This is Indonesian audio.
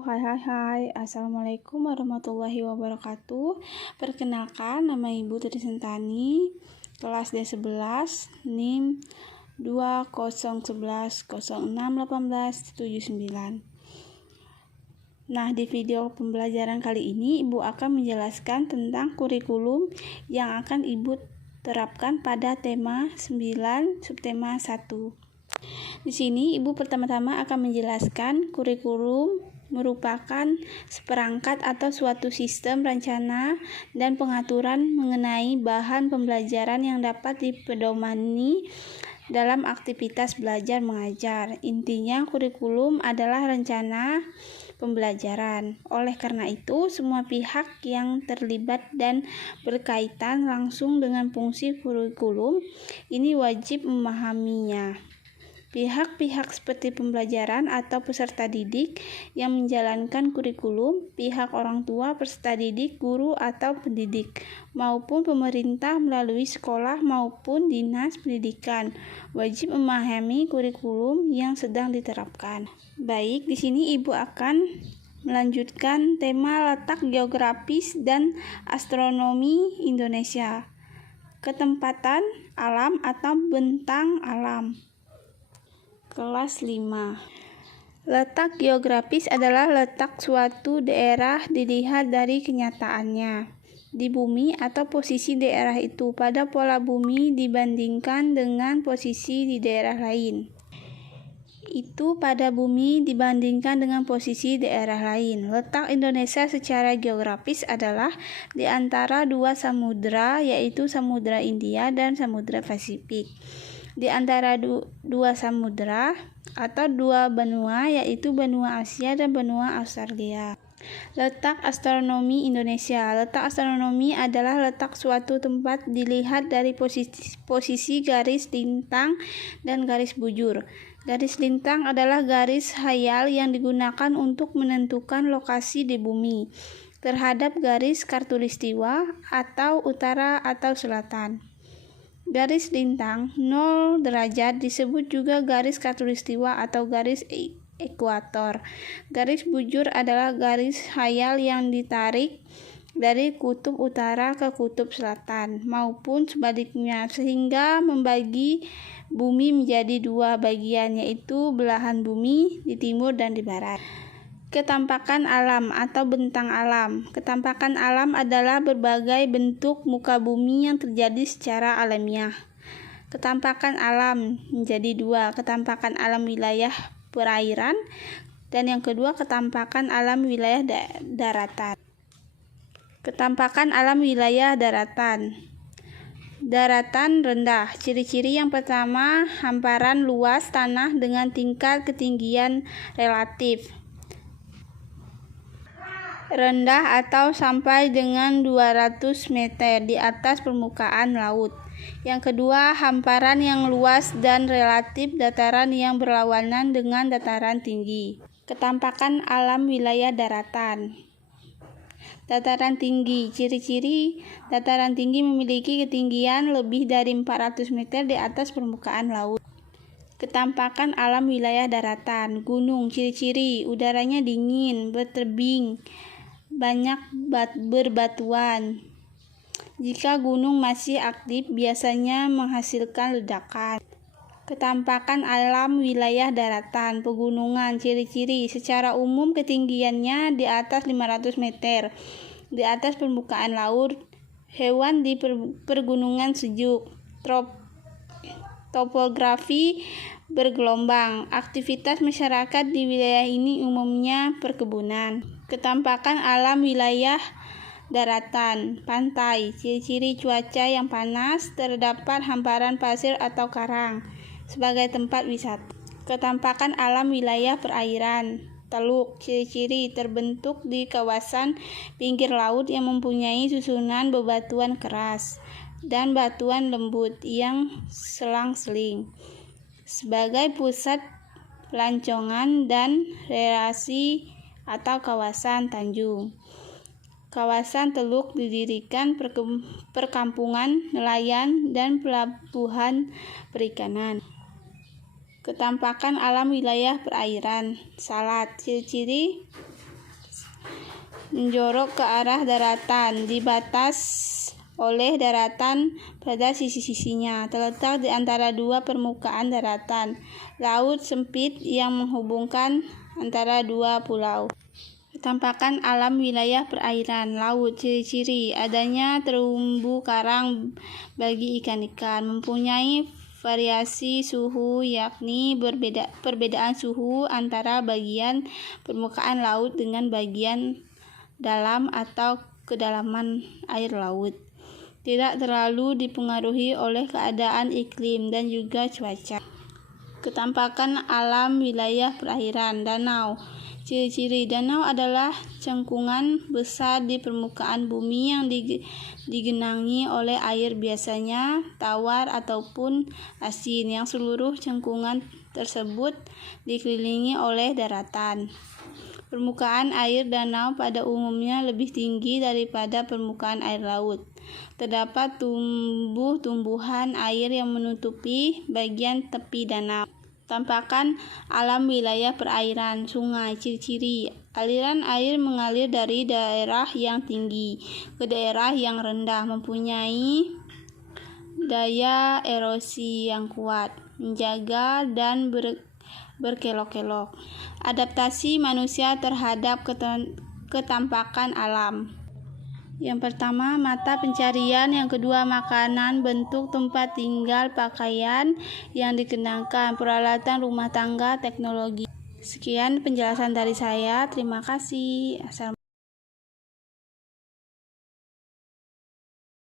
Hai. Assalamualaikum warahmatullahi wabarakatuh. Perkenalkan, nama Ibu Tri Sentani, kelas D11, NIM 2011061879. Nah, di video pembelajaran kali ini Ibu akan menjelaskan tentang kurikulum yang akan Ibu terapkan pada tema 9 subtema 1. Di sini Ibu pertama-tama akan menjelaskan kurikulum merupakan seperangkat atau suatu sistem rencana dan pengaturan mengenai bahan pembelajaran yang dapat dipedomani dalam aktivitas belajar mengajar. Intinya kurikulum adalah rencana pembelajaran. Oleh karena itu, semua pihak yang terlibat dan berkaitan langsung dengan fungsi kurikulum ini wajib memahaminya. Pihak-pihak seperti pembelajaran atau peserta didik yang menjalankan kurikulum, pihak orang tua, peserta didik, guru atau pendidik, maupun pemerintah melalui sekolah maupun dinas pendidikan, wajib memahami kurikulum yang sedang diterapkan. Baik, di sini Ibu akan melanjutkan tema letak geografis dan astronomi Indonesia, ketempatan alam atau bentang alam. Kelas 5. Letak geografis adalah letak suatu daerah dilihat dari kenyataannya di bumi atau posisi daerah itu pada pola bumi dibandingkan dengan posisi di daerah lain. Itu pada bumi dibandingkan dengan posisi daerah lain. Letak Indonesia secara geografis adalah di antara dua samudra, yaitu Samudra India dan Samudra Pasifik. Di antara dua samudra atau dua benua, yaitu benua Asia dan benua Australia. Letak astronomi Indonesia. Letak astronomi adalah letak suatu tempat dilihat dari posisi garis lintang dan garis bujur. Garis lintang adalah garis khayal yang digunakan untuk menentukan lokasi di bumi terhadap garis khatulistiwa atau utara atau selatan. Garis lintang 0 derajat disebut juga garis khatulistiwa atau garis ekuator. Garis bujur adalah garis khayal yang ditarik dari kutub utara ke kutub selatan maupun sebaliknya, sehingga membagi bumi menjadi dua bagian, yaitu belahan bumi di timur dan di barat. Ketampakan alam atau bentang alam. Ketampakan alam adalah berbagai bentuk muka bumi yang terjadi secara alamiah. Ketampakan alam menjadi dua, ketampakan alam wilayah perairan dan yang kedua ketampakan alam wilayah daratan. Ketampakan alam wilayah daratan. Daratan rendah. Ciri-ciri yang pertama, hamparan luas tanah dengan tingkat ketinggian relatif rendah atau sampai dengan 200 meter di atas permukaan laut. Yang kedua, hamparan yang luas dan relatif dataran yang berlawanan dengan dataran tinggi. Ketampakan alam wilayah daratan. Dataran tinggi. Ciri-ciri dataran tinggi memiliki ketinggian lebih dari 400 meter di atas permukaan laut. Ketampakan alam wilayah daratan. Gunung. Ciri-ciri udaranya dingin, bertebing, banyak berbatuan. Jika gunung masih aktif, biasanya menghasilkan ledakan. Ketampakan alam wilayah daratan. Pegunungan. Ciri-ciri secara umum ketinggiannya di atas 500 meter di atas permukaan laut. Hewan di pergunungan sejuk. Topografi bergelombang. Aktivitas masyarakat di wilayah ini umumnya perkebunan. Ketampakan alam wilayah daratan. Pantai. Ciri-ciri cuaca yang panas, terdapat hamparan pasir atau karang sebagai tempat wisata. Ketampakan alam wilayah perairan. Teluk. Ciri-ciri terbentuk di kawasan pinggir laut yang mempunyai susunan bebatuan keras dan batuan lembut yang selang-seling sebagai pusat pelancongan dan rekreasi atau kawasan tanjung. Kawasan teluk didirikan perkampungan nelayan dan pelabuhan perikanan. Ketampakan alam wilayah perairan. Salat. Ciri-ciri menjorok ke arah daratan, dibatas oleh daratan pada sisi-sisinya, terletak di antara dua permukaan daratan. Laut sempit yang menghubungkan antara dua pulau. Ketampakan alam wilayah perairan laut. Ciri-ciri: adanya terumbu karang bagi ikan-ikan, mempunyai variasi suhu, yakni perbedaan suhu antara bagian permukaan laut dengan bagian dalam atau kedalaman air laut. Tidak terlalu dipengaruhi oleh keadaan iklim dan juga cuaca. Ketampakan alam wilayah perairan. Danau. Ciri-ciri: danau adalah cengkungan besar di permukaan bumi yang digenangi oleh air, biasanya tawar ataupun asin, yang seluruh cengkungan tersebut dikelilingi oleh daratan. Permukaan air danau pada umumnya lebih tinggi daripada permukaan air laut. Terdapat tumbuh-tumbuhan air yang menutupi bagian tepi danau. Tampakan alam wilayah perairan. Sungai. Ciri-ciri: aliran air mengalir dari daerah yang tinggi ke daerah yang rendah, mempunyai daya erosi yang kuat, menjaga dan berkelok-kelok. Adaptasi manusia terhadap ketampakan alam. Yang pertama, mata pencarian. Yang kedua, makanan, bentuk tempat tinggal, pakaian yang dikenakan, peralatan rumah tangga, teknologi. Sekian penjelasan dari saya. Terima kasih. Assalamualaikum.